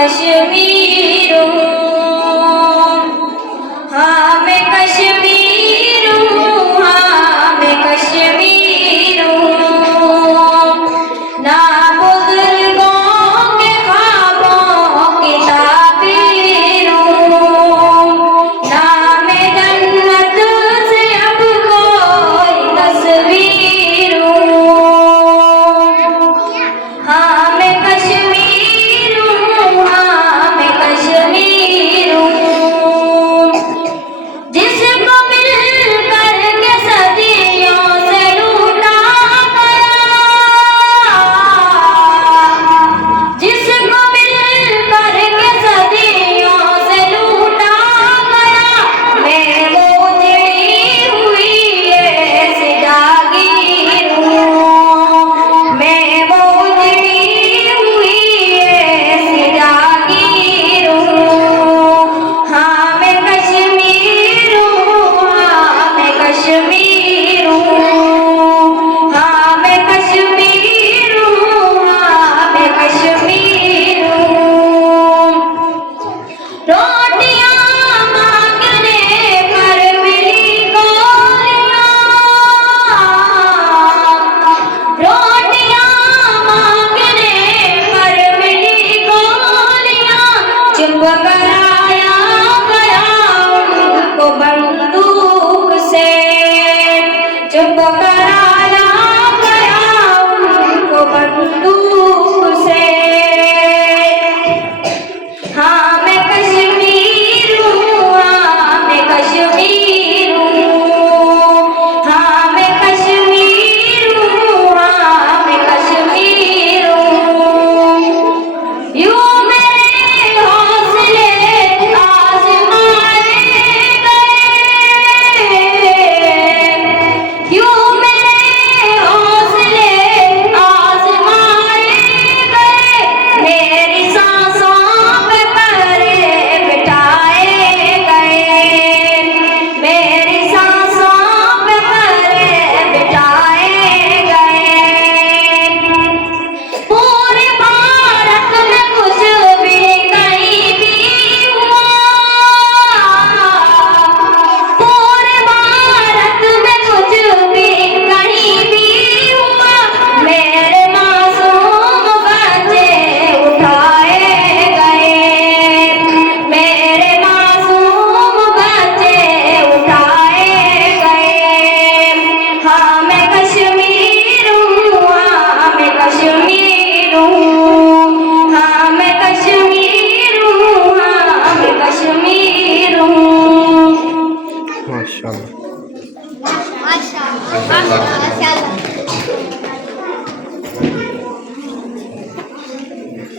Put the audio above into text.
कश्मीर हूँ, हाँ मैं कश्मीर हूँ, हाँ मैं कश्मीर हूँ। ना बुजुर्गों के ख्वाबों की ताबीर हूँ, ना मैं जन्नत से अब कोई तस्वीर हूँ। हाँ मैं कश्मीर हूँ, हाँ मैं कश्मीर हूँ। जिसको मिलकर के सदियों से लूटा गया, जिसको मिलकर के सदियों से लूटा गया, मैं वो उजड़ी हुई ऐसी जागीर हूँ, मैं वो उजड़ी हुई ऐसी जागीर हूँ। हाँ मैं कश्मीर हूँ, हाँ मैं कश्मीर हूँ, हाँ मैं कश्मीर हूँ, हाँ मैं कश्मीर हूँ। रोटियां मांगने पर मिली गोलियां, रोटियां मांगने पर मिली गोलियां, चुप कराया गया उनको बंदूक से, चुप कराया गया उनको बंदूक से। हाँ मैं कश्मीर हूँ, हाँ मैं कश्मीर हूँ, हाँ मैं कश्मीर हूँ, हाँ मैं कश्मीर हूँ। यूं मेरे हौसले आजमाए गए, यूं मेरे हौसले आजमाए गए, मेरी सांसों पे पहरे बिठाए गए, मेरी सांसों पे पहरे बिठाए गए। पूरे भारत में कुछ भी कहीं भी हुआ, पूरे भारत में कुछ भी कहीं भी हुआ, मेरे मासूम बच्चे उठाए गए, मेरे मासूम बच्चे उठाए गए। हाँ मैं कश्मीर हूँ, हाँ मैं कश्मीर हूँ।